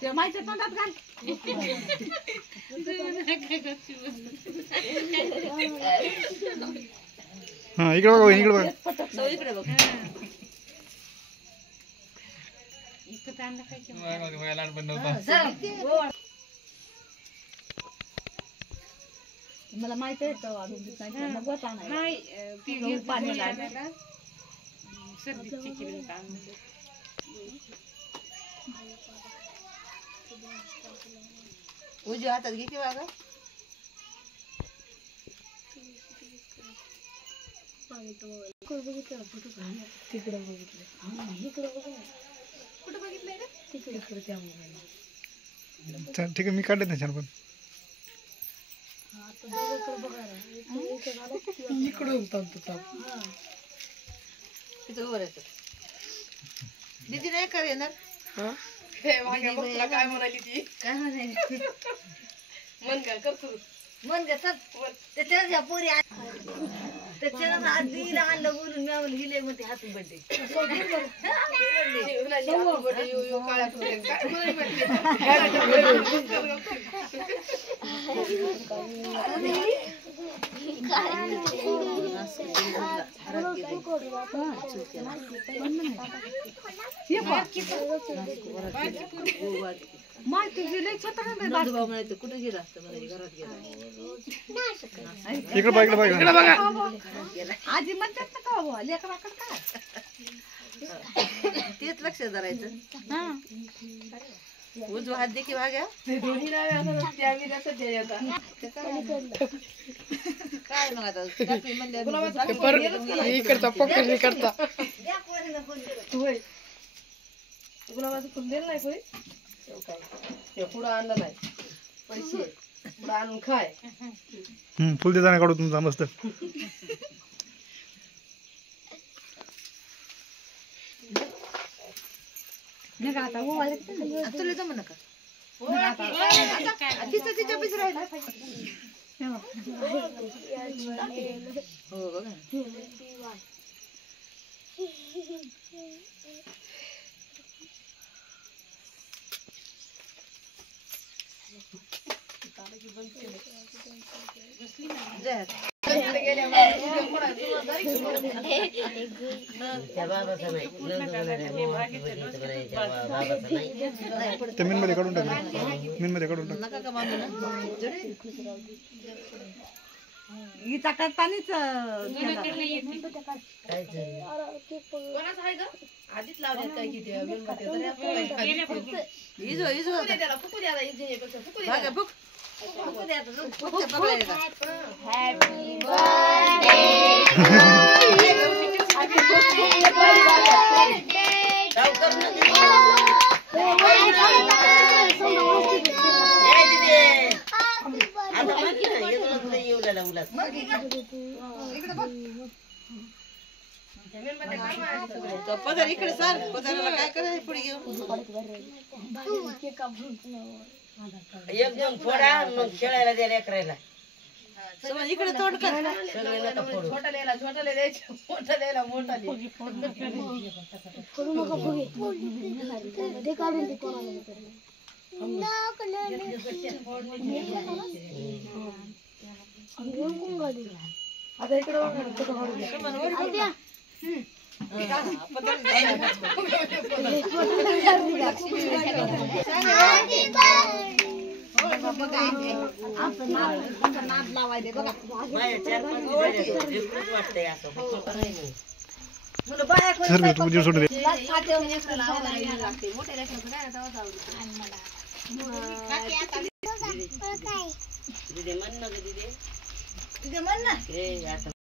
ते माहिती तोंडात घाल. हा इकडे बघा इकडे बघा. इकडे बघ. इकडे आणलं काय की मला माहित आहे तो अजून मग होता नाही ती पाणी लागायला सर्दीची किलो काम उजव्या हातात घे की वागा तिकडे बघितलं इकडे बघा कुठे बघितलंय रे तिकडे इकडे त्या चल ठीक आहे मी काढते ना छान पण इकडे दीदी नाही कर येणार काय म्हणाली ती काय म्हणाली मन काय करतो मन का चल त्याच्या पोरी त्याच्यानं आधीला आणलं बोलून मी आम्हाला गेले म्हणते हातून बड्डे कुठे गेला असतं घरात गेला इकडे बघा इकडे बघा आजी म्हणतात ना का लेकराकडे काय तेच लक्ष धरायचं उजवा हात दे की भाग्या काय मग आता इकडचा पकड इकडचा गुलाबाचं फुल दिलं नाही कोणी काय पुढं आणलं नाही पैसे पुढं आणून खाय फुल देताना काढू तुमचा मस्त तुला जमू नका तिच्या पैसे राहिला हो बघा मीन मध्ये काढून टाक मीन मध्ये काढून टाक गीता करतानीच आधीच लावल्यात काय किती इजो इजो फुकू द्या भाग्या फुक फुकू द्या पदर इकडे सर पदराला काय करायचं पुढे घेऊन एक दोन फोडा मग खेळायला द्यायला करायला समज इकडे तोड कर छोटा लिहायला द्यायचं मोठा लिहायला मोठा आता इकडे नाद लावायचे बघा वाटतंय असं दिदे म्हण ना